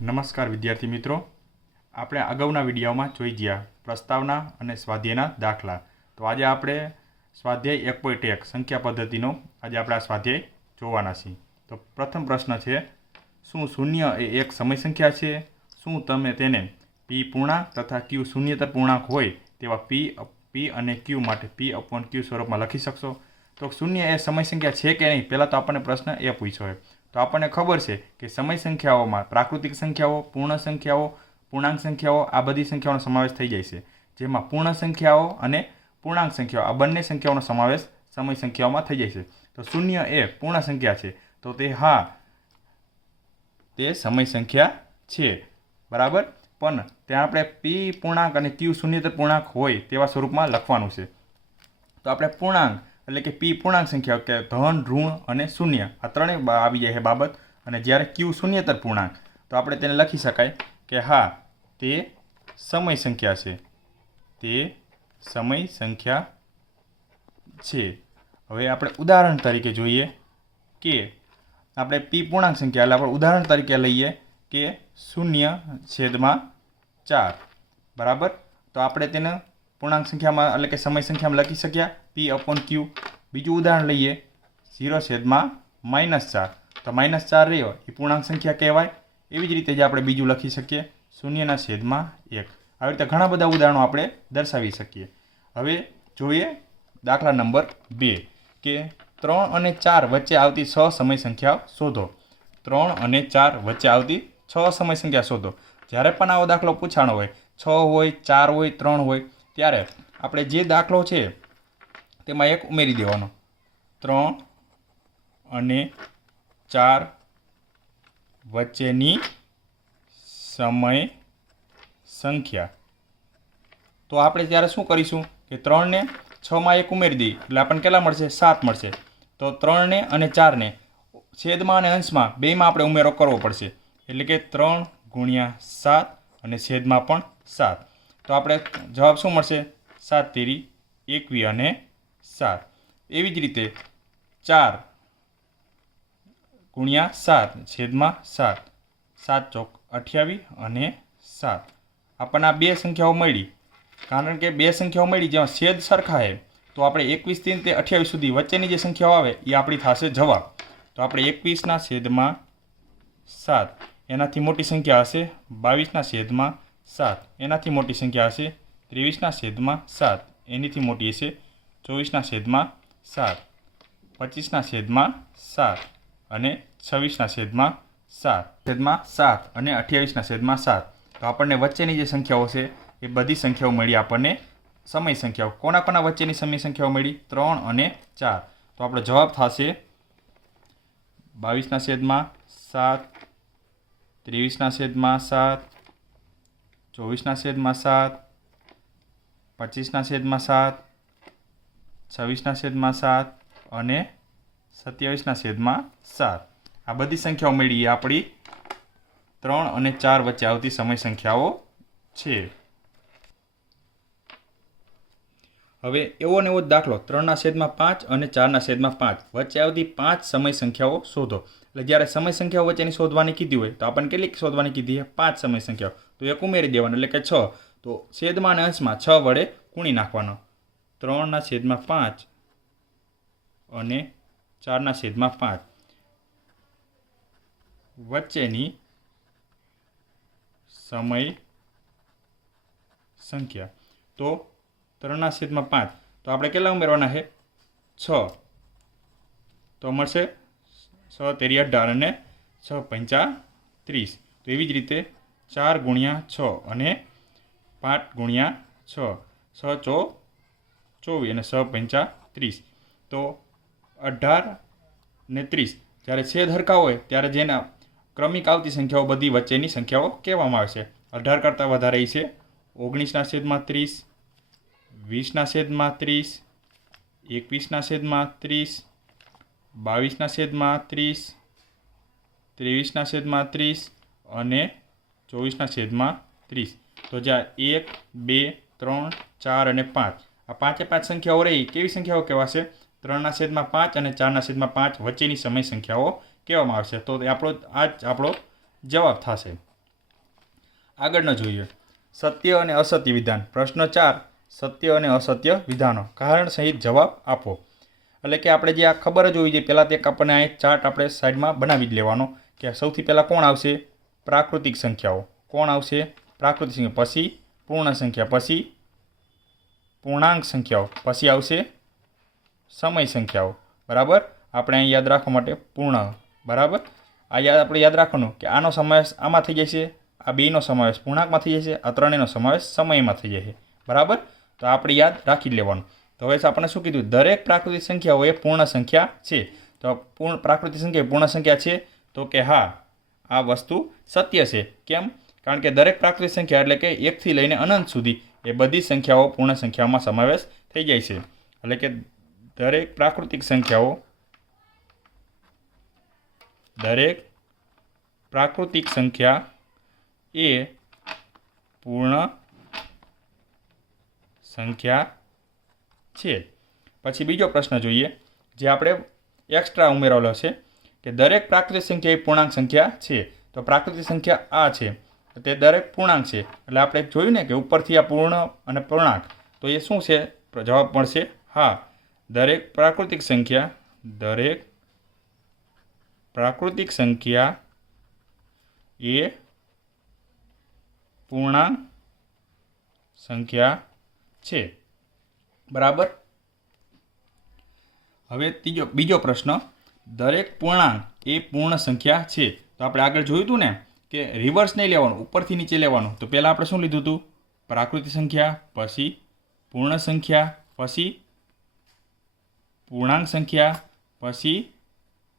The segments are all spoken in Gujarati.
નમસ્કાર વિદ્યાર્થી મિત્રો, આપણે અગાઉના વિડીયોમાં જોઈ ગયા પ્રસ્તાવના અને સ્વાધ્યાયના દાખલા. તો આજે આપણે સ્વાધ્યાય 1.1 સંખ્યા પદ્ધતિનો આજે આપણે આ સ્વાધ્યાય જોવાના છીએ. તો પ્રથમ પ્રશ્ન છે, શું શૂન્ય એ એક સમય સંખ્યા છે? શું તમે તેને p પૂર્ણાંક તથા q શૂન્યતર પૂર્ણાંક હોય તેવા p અને q માટે p/q સ્વરૂપમાં લખી શકશો? તો શૂન્ય એ સમય સંખ્યા છે કે નહીં, પહેલાં તો આપણને પ્રશ્ન એ પૂછ્યો હોય. તો આપણને ખબર છે કે સમય સંખ્યાઓમાં પ્રાકૃતિક સંખ્યાઓ, પૂર્ણ સંખ્યાઓ, પૂર્ણાંક સંખ્યાઓ આ બધી સંખ્યાઓનો સમાવેશ થઈ જાય છે. જેમાં પૂર્ણ સંખ્યાઓ અને પૂર્ણાંક સંખ્યાઓ આ બંને સંખ્યાઓનો સમાવેશ સમય સંખ્યાઓમાં થઈ જાય છે. તો શૂન્ય એ પૂર્ણ સંખ્યા છે, તો તે સમય સંખ્યા છે, બરાબર. પણ ત્યાં આપણે p પૂર્ણાંક અને q શૂન્યતર પૂર્ણાંક હોય તેવા સ્વરૂપમાં લખવાનું છે. તો આપણે પૂર્ણાંક એટલે કે p પૂર્ણાંક સંખ્યા કે ધન, ઋણ અને શૂન્ય આ ત્રણેય આવી જાય છે બાબત. અને જ્યારે q શૂન્યતર પૂર્ણાંક તો આપણે તેને લખી શકાય કે તે સમય સંખ્યા છે, તે સમય સંખ્યા છે. હવે આપણે ઉદાહરણ તરીકે જોઈએ કે આપણે p પૂર્ણાંક સંખ્યા એટલે આપણે ઉદાહરણ તરીકે લઈએ કે 0/4, બરાબર. તો આપણે તેને પૂર્ણાંક સંખ્યામાં એટલે કે સમય સંખ્યામાં લખી શક્યા p/q. બીજું ઉદાહરણ લઈએ 0/-4, તો -4 રહ્યો એ પૂર્ણાંક સંખ્યા કહેવાય. એવી જ રીતે જ આપણે બીજું લખી શકીએ 0/1. આવી રીતે ઘણા બધા ઉદાહરણો આપણે દર્શાવી શકીએ. હવે જોઈએ દાખલા નંબર 2 કે 3 અને 4 વચ્ચે આવતી 6 સમય સંખ્યાઓ શોધો. 3 અને 4 વચ્ચે આવતી 6 સમય સંખ્યા શોધો. જ્યારે પણ આવો દાખલો પૂછાણો હોય, 6 હોય, 4 હોય, 3 હોય, ત્યારે આપણે જે દાખલો છે તેમાં એક ઉમેરી દેવાનો. 3 અને 4 વચ્ચેની સમય સંખ્યા. તો આપણે ત્યારે શું કરીશું કે 3 ને 6માં એક ઉમેરી દઈએ એટલે આપણને કેટલા મળશે? 7 મળશે. તો 3 ને અને 4 ને છેદમાં અને અંશમાં બેમાં આપણે ઉમેરો કરવો પડશે. એટલે કે 3 × 7 અને છેદમાં પણ 7. તો આપણે જવાબ શું મળશે? 7 તેરી 21 અને 7. એવી જ રીતે 4 × 7 છેદમાં 7, 7 ચોક 28 અને 7. આપણને આ બે સંખ્યાઓ મળી. કારણ કે બે સંખ્યાઓ મળી જેમાં છેદ સરખા છે, તો આપણે 21 થી તે 28 સુધી વચ્ચેની જે સંખ્યાઓ આવે એ આપણી થશે જવાબ. તો આપણે 21/7 એનાથી મોટી સંખ્યા હશે 22/7, એનાથી મોટી સંખ્યા હશે 23/7, એનીથી મોટી હશે 24/7, 25/7 અને 26/7 અને 28/7. તો આપણને વચ્ચેની જે સંખ્યાઓ છે એ બધી સંખ્યાઓ મળી આપણને સમય સંખ્યાઓ. કોના વચ્ચેની સમય સંખ્યાઓ મળી? 3 અને 4. તો આપણો જવાબ થશે 22/7, 23/7, 24/7, 25/7, 26/7 અને 27/7. આ બધી સંખ્યાઓ મળી એ આપણી 3 અને 4 વચ્ચે આવતી સમય સંખ્યાઓ છે. હવે એવો ને એવો દાખલો 3/5 અને 4/5 વચ્ચે આવતી 5 સમય સંખ્યાઓ શોધો. એટલે જ્યારે સમય સંખ્યાઓ વચ્ચેની શોધવાની કીધી હોય તો આપણને કેટલી શોધવાની કીધી છે? 5 સમય સંખ્યાઓ. તો એક ઉમેરી દેવાનો એટલે કે 6. તો છેદમાં અને અંશમાં 6 વડે ગુણી નાખવાનો. 3/5 અને 4/5 વચ્ચેની સમય સંખ્યા. તો 3/5 તો આપણે કેટલા ઉમેરવાના છે? 6. તો મળશે 6 તેરી 18 અને 6 પંચા 30. તો એવી જ રીતે 4 × 6 અને 5 × 6, 6 ચો 24 અને 6 પંચા 30. તો 18 ને 30 જ્યારે છેદ હરખા હોય ત્યારે જેના ક્રમિક આવતી સંખ્યાઓ બધી વચ્ચેની સંખ્યાઓ કહેવામાં આવે છે. 18 કરતાં વધારે છે 19/30, 20/30, 21/30, 22/30, 23/30 અને 24/30. તો જ્યાં 1, 2, 3, 4 અને 5 આ 5 સંખ્યાઓ રહી કેવી સંખ્યાઓ કહેવાશે? 3/5 અને 4/5 વચ્ચેની સમય સંખ્યાઓ કહેવામાં આવશે. તો આપણો જવાબ થશે. આગળનો જોઈએ સત્ય અને અસત્ય વિધાન. પ્રશ્ન 4 સત્ય અને અસત્ય વિધાનો. કારણ સહિત જવાબ આપો. એટલે કે આપણે જે આ ખબર જ હોવી જોઈએ પહેલાં તે આપણને આ એક ચાર્ટ આપણે સાઈડમાં બનાવી જ લેવાનો કે સૌથી પહેલાં કોણ આવશે? પ્રાકૃતિક સંખ્યાઓ. કોણ આવશે? પ્રાકૃતિક સંખ્યા. પછી પૂર્ણ સંખ્યા, પછી પૂર્ણાંક સંખ્યાઓ, પછી આવશે સમય સંખ્યાઓ. બરાબર. આપણે અહીં યાદ રાખવા માટે પૂર્ણ. બરાબર. આ આપણે યાદ રાખવાનું કે આનો સમાવેશ આમાં થઈ જશે, આ બેનો સમાવેશ પૂર્ણાંકમાં થઈ જશે, આ ત્રણેયનો સમાવેશ સમયમાં થઈ જશે. બરાબર. તો આપણે યાદ રાખી લેવાનું. તો હવે આપણને શું કીધું? દરેક પ્રાકૃતિક સંખ્યાઓ એ પૂર્ણ સંખ્યા છે. તો પ્રાકૃતિક સંખ્યા પૂર્ણ સંખ્યા છે તો કે હા, આ વસ્તુ સત્ય છે. કેમ? કારણ કે દરેક પ્રાકૃતિક સંખ્યા એટલે કે 1 થી લઈને અનંત સુધી એ બધી સંખ્યાઓ પૂર્ણ સંખ્યામાં સમાવેશ થઈ જાય છે. એટલે કે દરેક પ્રાકૃતિક સંખ્યાઓ, દરેક પ્રાકૃતિક સંખ્યા એ પૂર્ણ સંખ્યા છે. પછી બીજો પ્રશ્ન જોઈએ જે આપણે એક્સ્ટ્રા ઉમેરેલો છે કે દરેક પ્રાકૃતિક સંખ્યા એ પૂર્ણાંક સંખ્યા છે. તો પ્રાકૃતિક સંખ્યા આ છે, તે દરેક પૂર્ણાંક છે. એટલે આપણે જોયું ને કે ઉપરથી આ પૂર્ણ અને પૂર્ણાંક, તો એ શું છે? જવાબ મળશે હા. દરેક પ્રાકૃતિક સંખ્યા, દરેક પ્રાકૃતિક સંખ્યા એ પૂર્ણાંક સંખ્યા છે. બરાબર. હવે બીજો પ્રશ્ન, દરેક પૂર્ણાંક એ પૂર્ણ સંખ્યા છે. તો આપણે આગળ જોયું હતું ને કે રિવર્સ નહીં લેવાનું, ઉપરથી નીચે લેવાનું. તો પહેલાં આપણે શું લીધું હતું? પ્રાકૃતિક સંખ્યા, પછી પૂર્ણ સંખ્યા, પછી પૂર્ણાંક સંખ્યા, પછી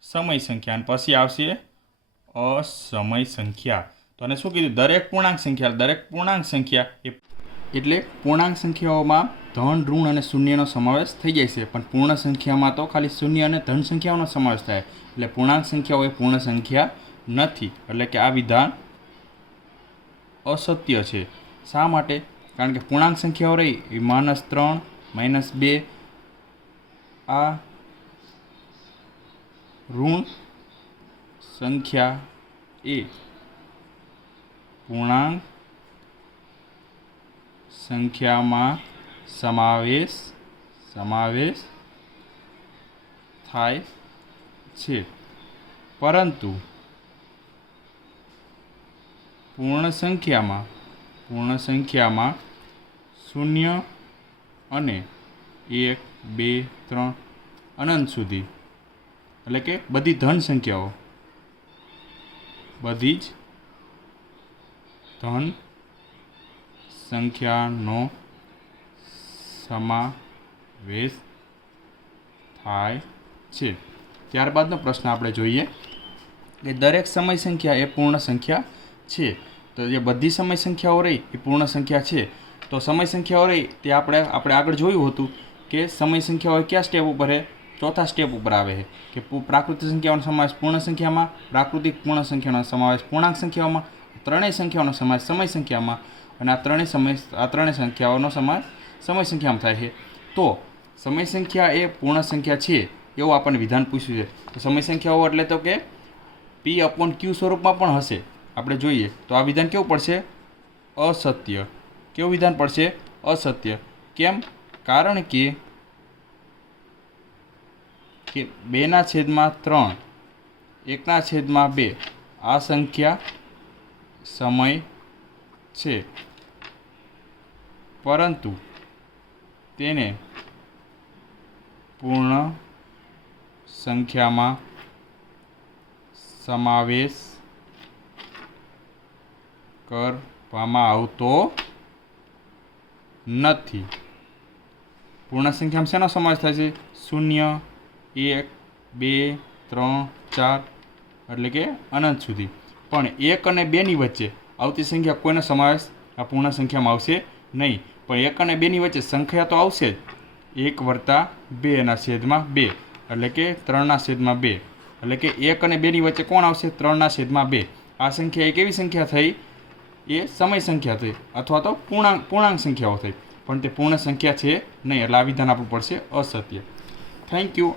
સમય સંખ્યા, અને પછી આવશે અસમય સંખ્યા. તો આને શું કીધું? દરેક પૂર્ણાંક સંખ્યા. દરેક પૂર્ણાંક સંખ્યા એટલે પૂર્ણાંક સંખ્યાઓમાં ધન, ઋણ અને શૂન્યનો સમાવેશ થઈ જાય છે, પણ પૂર્ણ સંખ્યામાં તો ખાલી શૂન્ય અને ધન સંખ્યાઓનો સમાવેશ થાય. એટલે પૂર્ણાંક સંખ્યાઓ એ પૂર્ણ સંખ્યા નથી. એટલે કે આ વિધાન અસત્ય છે. શા માટે? કારણ કે પૂર્ણાંક સંખ્યાઓ રહી એ -3, -2, આ ઋણ સંખ્યા એ પૂર્ણાંક સંખ્યામાં સમાવેશ થાય છે, પરંતુ પૂર્ણ સંખ્યામાં 0 અને 1, 2, 3 અનંત સુધી, એટલે કે બધી ધન સંખ્યાઓ, બધી જ ધન સંખ્યાનો સમાવેશ થાય છે. ત્યારબાદનો પ્રશ્ન આપણે જોઈએ કે દરેક સમય સંખ્યા એ પૂર્ણ સંખ્યા છે. તો જે બધી સમય સંખ્યાઓ રહી એ પૂર્ણ સંખ્યા છે. તો સમય સંખ્યાઓ રહી તે આપણે આગળ જોયું હતું કે સમય સંખ્યાઓ કયા સ્ટેપ ઉપર છે? ચોથા સ્ટેપ ઉપર આવે છે કે પ્રાકૃતિક સંખ્યાઓનો સમાવેશ પૂર્ણ સંખ્યામાં, પ્રાકૃતિક પૂર્ણ સંખ્યાનો સમાવેશ પૂર્ણાંક સંખ્યાઓમાં, ત્રણેય સંખ્યાઓનો સમાવેશ સમય સંખ્યામાં, અને આ ત્રણેય સંખ્યાઓનો સમાવેશ સમય સંખ્યામાં થાય છે. તો સમય સંખ્યા એ પૂર્ણ સંખ્યા છે એવું આપણને વિધાન પૂછ્યું છે. તો સમય સંખ્યાઓ એટલે તો કે P/Q સ્વરૂપમાં પણ હશે. આપણે જોઈએ તો આ વિધાન કેવું પડશે? અસત્ય. કેવું વિધાન પડશે? અસત્ય. કેમ? કારણ કે 2/3, 1/2 આ સંખ્યા સમય છે, પરંતુ તેને પૂર્ણ સંખ્યામાં સમાવેશ કરવામાં આવતો નથી. પૂર્ણ સંખ્યામાં શેનો સમાવેશ થાય છે? 0, 1, 2, 3, 4 એટલે કે અનંત સુધી. પણ 1 અને 2ની વચ્ચે આવતી સંખ્યા કોઈનો સમાવેશ આ પૂર્ણ સંખ્યામાં આવશે નહીં. પણ 1 અને 2ની વચ્ચે સંખ્યા તો આવશે જ. 1 + 2/2 એટલે કે 3/2. એટલે કે 1 અને 2ની વચ્ચે કોણ આવશે? 3/2. આ સંખ્યા એ કેવી સંખ્યા થઈ? એ સમય સંખ્યા થઈ, અથવા તો પૂર્ણાંક સંખ્યાઓ થઈ. પણ તે પૂર્ણ સંખ્યા છે નહીં. એટલે આ વિધાન આપવું પડશે અસત્ય. Thank you.